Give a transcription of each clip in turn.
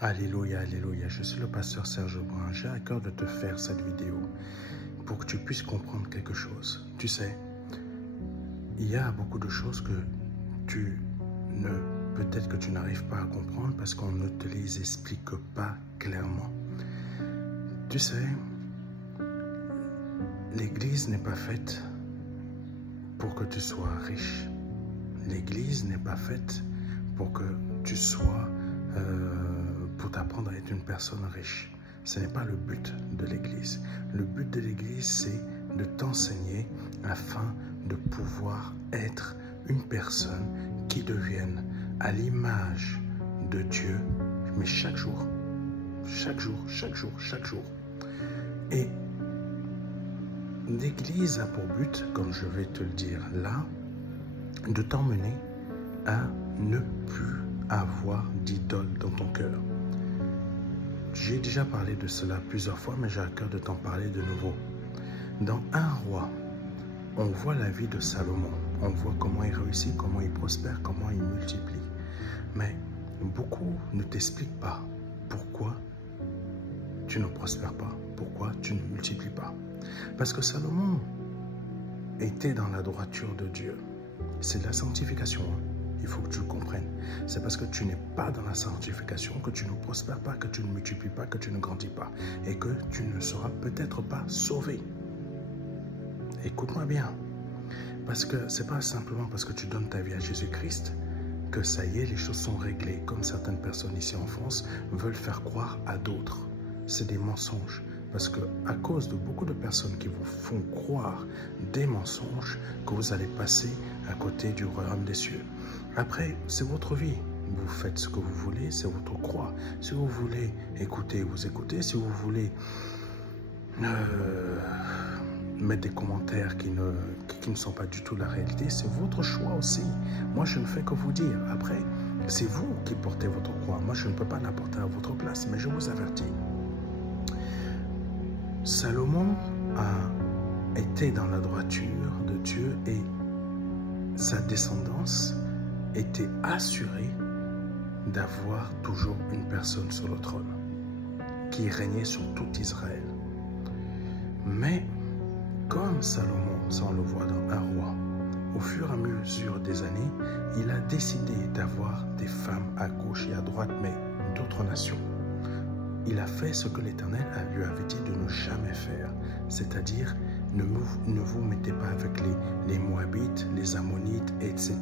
Alléluia, alléluia. Je suis le pasteur Serge Brun. J'ai à cœur de te faire cette vidéo pour que tu puisses comprendre quelque chose. Tu sais, il y a beaucoup de choses que peut-être que tu n'arrives pas à comprendre parce qu'on ne te les explique pas clairement. Tu sais, l'Église n'est pas faite pour que tu sois riche. L'Église n'est pas faite pour que tu sois, pour t'apprendre à être une personne riche. Ce n'est pas le but de l'Église. Le but de l'Église, c'est de t'enseigner afin de pouvoir être une personne qui devienne à l'image de Dieu, mais chaque jour, chaque jour, chaque jour, chaque jour. Et l'Église a pour but, comme je vais te le dire là, de t'emmener à ne plus avoir d'idole dans ton cœur. J'ai déjà parlé de cela plusieurs fois, mais j'ai à cœur de t'en parler de nouveau. Dans un roi, on voit la vie de Salomon. On voit comment il réussit, comment il prospère, comment il multiplie. Mais beaucoup ne t'expliquent pas pourquoi tu ne prospères pas, pourquoi tu ne multiplies pas. Parce que Salomon était dans la droiture de Dieu. C'est de la sanctification. Il faut que tu le comprennes. C'est parce que tu n'es pas dans la sanctification que tu ne prospères pas, que tu ne multiplies pas, que tu ne grandis pas. Et que tu ne seras peut-être pas sauvé. Écoute-moi bien. Parce que ce n'est pas simplement parce que tu donnes ta vie à Jésus-Christ que ça y est, les choses sont réglées. Comme certaines personnes ici en France veulent faire croire à d'autres. C'est des mensonges. Parce que à cause de beaucoup de personnes qui vous font croire des mensonges, que vous allez passer à côté du royaume des cieux. Après, c'est votre vie. Vous faites ce que vous voulez, c'est votre croix. Si vous voulez écouter, vous écoutez. Si vous voulez mettre des commentaires qui ne sont pas du tout la réalité, c'est votre choix aussi. Moi, je ne fais que vous dire. Après, c'est vous qui portez votre croix. Moi, je ne peux pas la porter à votre place, mais je vous avertis. Salomon a été dans la droiture de Dieu et sa descendance était assurée d'avoir toujours une personne sur le trône qui régnait sur tout Israël. Mais comme Salomon, ça on le voit dans un roi, au fur et à mesure des années, il a décidé d'avoir des femmes à gauche et à droite, mais d'autres nations. Il a fait ce que l'Éternel lui avait dit de ne jamais faire, c'est-à-dire ne vous mettez pas avec les Moabites, les Ammonites, etc.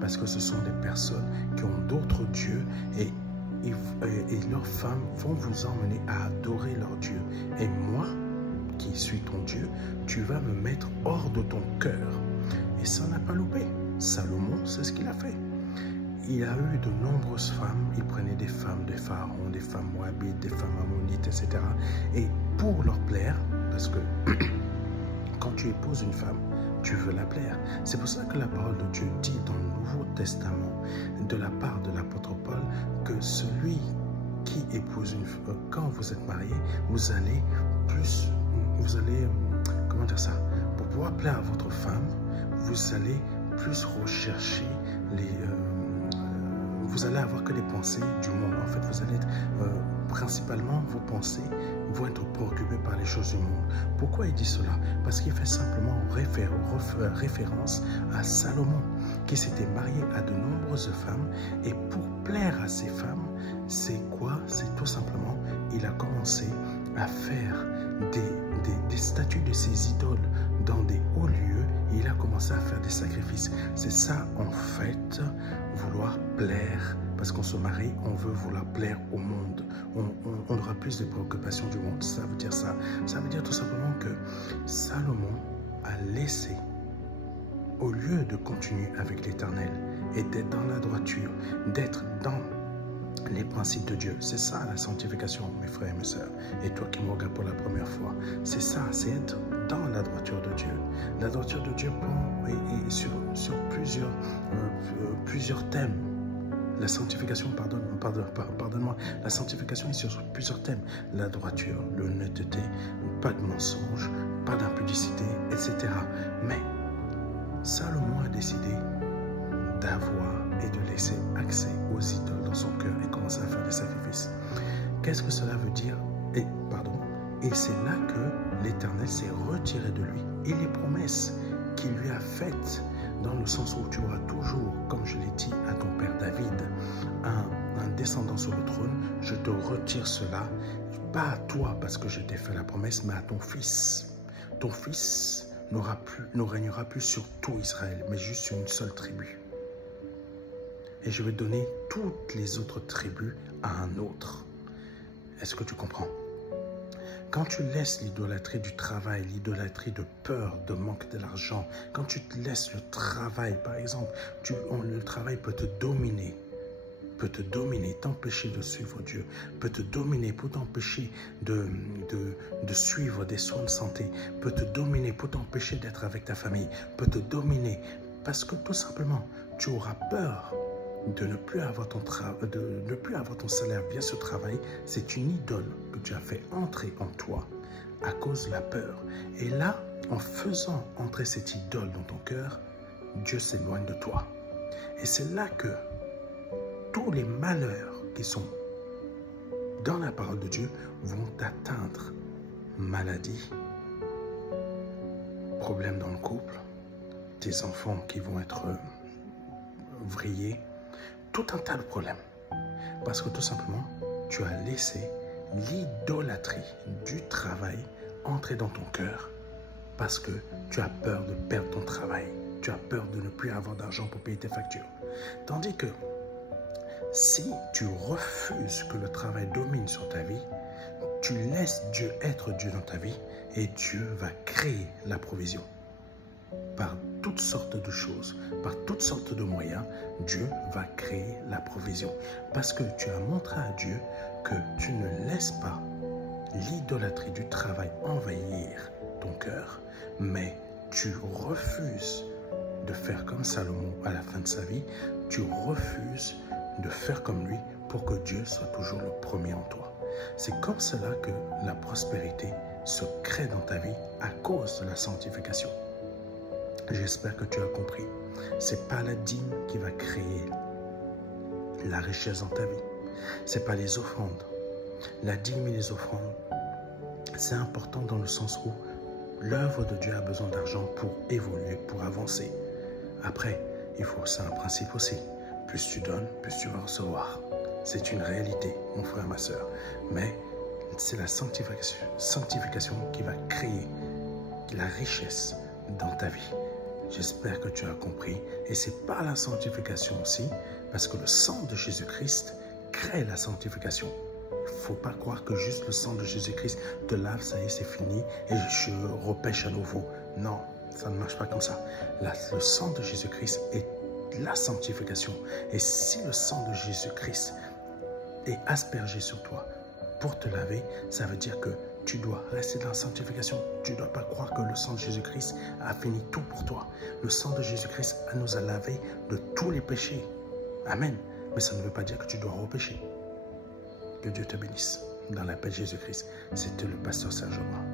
Parce que ce sont des personnes qui ont d'autres dieux et leurs femmes vont vous emmener à adorer leur Dieu. Et moi, qui suis ton Dieu, tu vas me mettre hors de ton cœur. Et ça n'a pas loupé. Salomon, c'est ce qu'il a fait. Il a eu de nombreuses femmes, il prenait des femmes de Pharaon, des femmes moabites, des femmes ammonites, etc. Et pour leur plaire, parce que quand tu épouses une femme, tu veux la plaire. C'est pour ça que la parole de Dieu dit dans le Nouveau Testament, de la part de l'apôtre Paul, que celui qui épouse une femme, quand vous êtes marié, vous allez, comment dire ça, pour pouvoir plaire à votre femme, vous allez plus rechercher vous allez avoir que des pensées du monde. En fait, vous allez être, principalement, vos pensées vont être préoccupées par les choses du monde. Pourquoi il dit cela? Parce qu'il fait simplement référence à Salomon, qui s'était marié à de nombreuses femmes. Et pour plaire à ces femmes, c'est quoi? C'est tout simplement, il a commencé à faire des statues de ses idoles dans des hauts lieux. Il a commencé à faire des sacrifices. C'est ça, en fait, vouloir plaire. Parce qu'on se marie, on veut vouloir plaire au monde. On aura plus de préoccupations du monde. Ça veut dire ça. Ça veut dire tout simplement que Salomon a laissé, au lieu de continuer avec l'Éternel et d'être dans la droiture, d'être dans les principes de Dieu. C'est ça la sanctification, mes frères et mes sœurs. Et toi qui me regardes pour la première fois, c'est ça, c'est être dans la droiture de Dieu. La droiture de Dieu est sur plusieurs thèmes. La sanctification, pardonne-moi, la sanctification est sur plusieurs thèmes. La droiture, l'honnêteté, pas de mensonge, pas d'impudicité, etc. Mais Salomon a décidé d'avoir et de laisser accès aux idoles dans son cœur et commencer à faire des sacrifices. Qu'est-ce que cela veut dire? Et c'est là que l'Éternel s'est retiré de lui. Et les promesses qu'il lui a faites, dans le sens où tu auras toujours, comme je l'ai dit à ton père David, un descendant sur le trône, je te retire cela, pas à toi parce que je t'ai fait la promesse, mais à ton fils. Ton fils ne régnera plus sur tout Israël, mais juste sur une seule tribu. Et je vais donner toutes les autres tribus à un autre. Est-ce que tu comprends? Quand tu laisses l'idolâtrie du travail, l'idolâtrie de peur, de manque de l'argent, quand tu te laisses le travail, par exemple, le travail peut te dominer, t'empêcher de suivre Dieu, peut te dominer pour t'empêcher de suivre des soins de santé, peut te dominer pour t'empêcher d'être avec ta famille, peut te dominer parce que tout simplement, tu auras peur de ne plus avoir ton salaire via ce travail. C'est une idole que tu as fait entrer en toi à cause de la peur. Et là, en faisant entrer cette idole dans ton cœur, Dieu s'éloigne de toi. Et c'est là que tous les malheurs qui sont dans la parole de Dieu vont t'atteindre. Maladie, problèmes dans le couple, tes enfants qui vont être vrillés, tout un tas de problèmes. Parce que tout simplement, tu as laissé l'idolâtrie du travail entrer dans ton cœur parce que tu as peur de perdre ton travail. Tu as peur de ne plus avoir d'argent pour payer tes factures. Tandis que si tu refuses que le travail domine sur ta vie, tu laisses Dieu être Dieu dans ta vie et Dieu va créer la provision. Par toutes sortes de choses, par toutes sortes de moyens, Dieu va créer la provision. Parce que tu as montré à Dieu que tu ne laisses pas l'idolâtrie du travail envahir ton cœur, mais tu refuses de faire comme Salomon à la fin de sa vie, tu refuses de faire comme lui pour que Dieu soit toujours le premier en toi. C'est comme cela que la prospérité se crée dans ta vie à cause de la sanctification. J'espère que tu as compris. Ce n'est pas la dîme qui va créer la richesse dans ta vie. Ce n'est pas les offrandes. La dîme et les offrandes, c'est important dans le sens où l'œuvre de Dieu a besoin d'argent pour évoluer, pour avancer. Après, c'est un principe aussi. Plus tu donnes, plus tu vas recevoir. C'est une réalité, mon frère, ma soeur. Mais c'est la sanctification qui va créer la richesse dans ta vie. J'espère que tu as compris. Et c'est par la sanctification aussi, parce que le sang de Jésus-Christ crée la sanctification. Il ne faut pas croire que juste le sang de Jésus-Christ te lave, ça y est, c'est fini, et je repêche à nouveau. Non, ça ne marche pas comme ça. Le sang de Jésus-Christ est la sanctification. Et si le sang de Jésus-Christ est aspergé sur toi pour te laver, ça veut dire que tu dois rester dans la sanctification. Tu ne dois pas croire que le sang de Jésus-Christ a fini tout pour toi. Le sang de Jésus-Christ nous a lavé de tous les péchés. Amen. Mais ça ne veut pas dire que tu dois repécher. Que Dieu te bénisse. Dans la paix de Jésus-Christ, c'était le pasteur Serge Aubin.